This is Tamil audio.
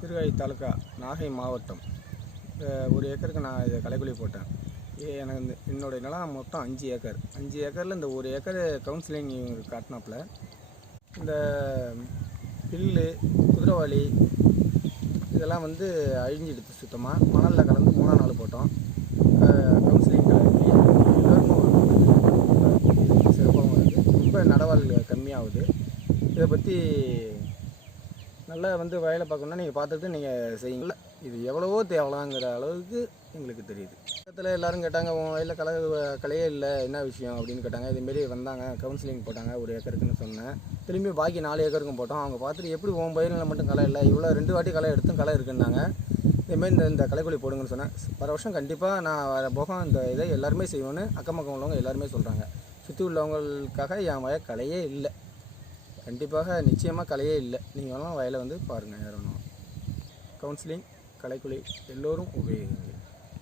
சிறுகாழி தாலுக்கா நாகை மாவட்டம். ஒரு ஏக்கருக்கு நான் இதை களைக்குழி போட்டேன். எனக்கு என்னுடைய நிலம் மொத்தம் 5 ஏக்கர். 5 ஏக்கரில் இந்த ஒரு ஏக்கர் கவுன்சிலிங் காட்டினாப்புல இந்த பில்லு குதிரைவாளி இதெல்லாம் அழிஞ்சிடுது. சுத்தமாக மணலில் கலந்து 3ஆம் நாள் போட்டோம். கவுன்சிலிங் சிறப்பாகவும் இருக்குது. ரொம்ப நடவாள் கம்மியாகுது. இதை பற்றி நல்லா வயலை பார்க்கணுன்னா நீங்கள் பார்த்துட்டு நீங்கள் செய்யுங்கள. இது எவ்வளவோ தேவலாங்கிற அளவுக்கு எங்களுக்கு தெரியுது. பக்கத்தில் எல்லோரும் கேட்டாங்க, உன் வயலில் களையே இல்லை, என்ன விஷயம் அப்படின்னு கேட்டாங்க. இதுமாரி வந்தாங்க, கவுன்சிலிங் போட்டாங்க ஒரு ஏக்கருக்குன்னு சொன்னேன். திரும்பி பாக்கி 4 ஏக்கருக்கும் போட்டோம். அவங்க பார்த்துட்டு எப்படி உன் பயிரில் மட்டும் களை இல்லை, இவ்வளோ 2 வாட்டி களை எடுத்தும் களை இருக்குன்னாங்க. இதுமாரி இந்த களைக்குழி போடுங்கன்னு சொன்னேன். வர வருஷம் கண்டிப்பாக நான் வர போகம் இந்த இதை எல்லாருமே செய்வோன்னு அக்கம் பக்கம் உள்ளவங்க எல்லாருமே சொல்கிறாங்க. சுற்றி உள்ளவங்களுக்காக என் வயல் களையே இல்லை, கண்டிப்பாக நிச்சயமாக களையே இல்லை. நீங்கள் வேணாலும் வயலை பாருங்கள். யாரும் கவுன்சிலிங் களைக்குழி எல்லோரும் உபயோகிங்க.